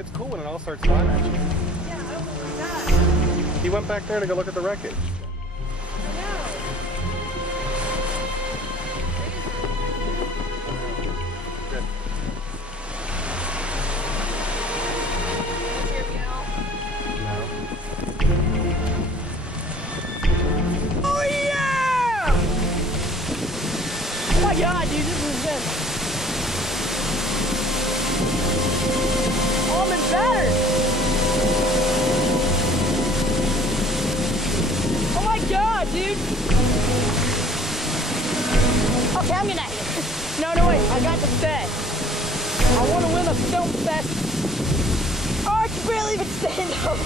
It's cool when it all starts flying at you. Yeah, I don't know that. He went back there to go look at the wreckage. I know. Good. Oh yeah! Oh my god, dude, this is good. Oh, I'm in better. Oh my god, dude. Okay, I'm gonna. No, wait. I got the set. I want to win the film fest. Oh, I can barely even stand up.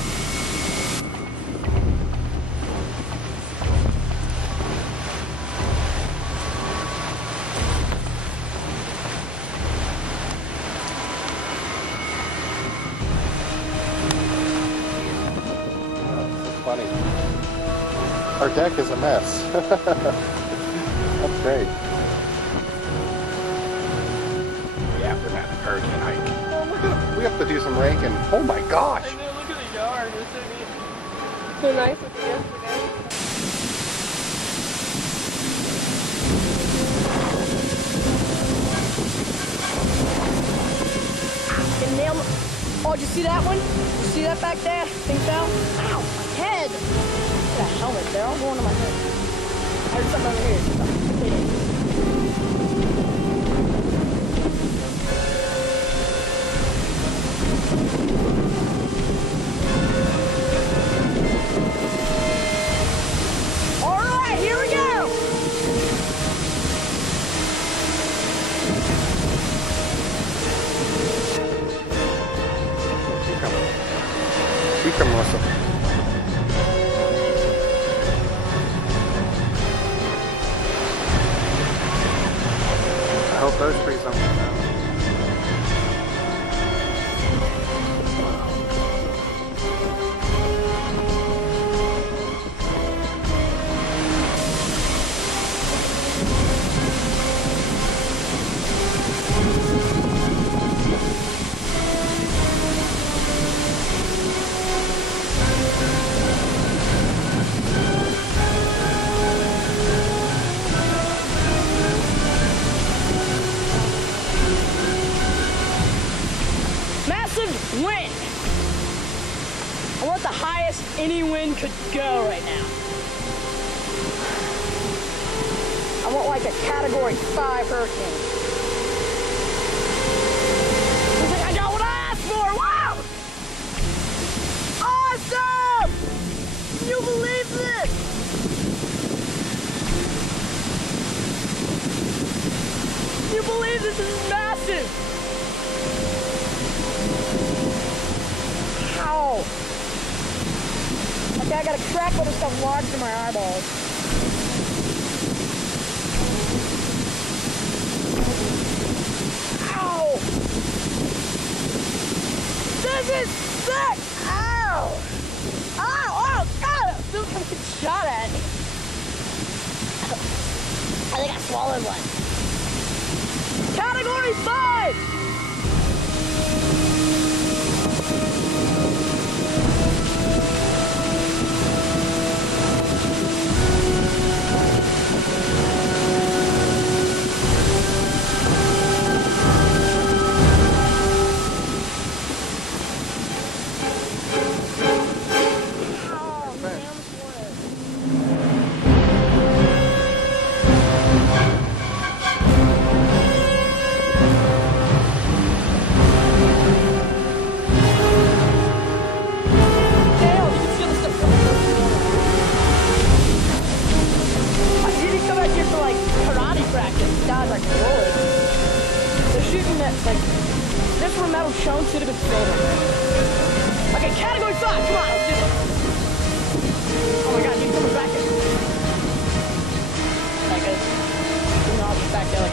Funny. Our deck is a mess. That's great. Yeah, we're not Hurricane Ike. Oh, look at it. We have to do some raking. Oh my gosh! I know, look at the yard. It's so nice with you yesterday. Can nail it. Oh, did you see that one? Did you see that back there? Thing fell? Ow, my head! That helmet there, all going to my head. I heard something over here. All right, here we go! Keep coming, Melissa. I hope those trees don't come down. Wind. I want the highest any wind could go right now. I want like a Category 5 hurricane. He's like, I got what I asked for. Wow! Awesome! Can you believe this? Can you believe this is massive? Ow! Okay, I got a crack all this stuff lodged in my eyeballs. Ow! This is sick! Ow! Ow! Oh, God! I feel like I'm getting shot at. I think I swallowed one. Category 5! Shown should have been fatal. Okay, Category 5, come on, let's do it. Oh my god, you coming back in. Like this. You know, I'll be back there like.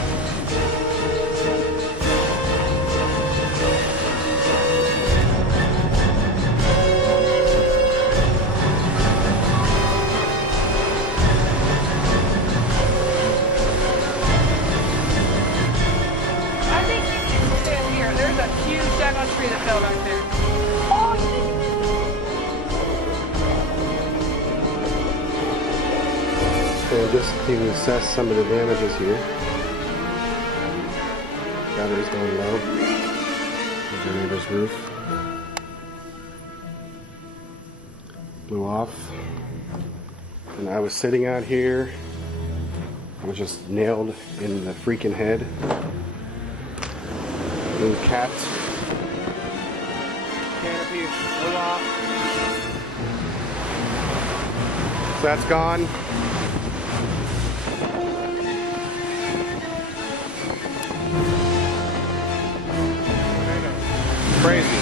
I think you need to stand here. there's a huge daggone tree that fell right there. Oh, you think And just to assess some of the damages here. Battery's going low. There's our neighbor's roof. Blew off. And I was sitting out here. I was just nailed in the freaking head. Blue cat. Canopy blew off. So that's gone. Crazy.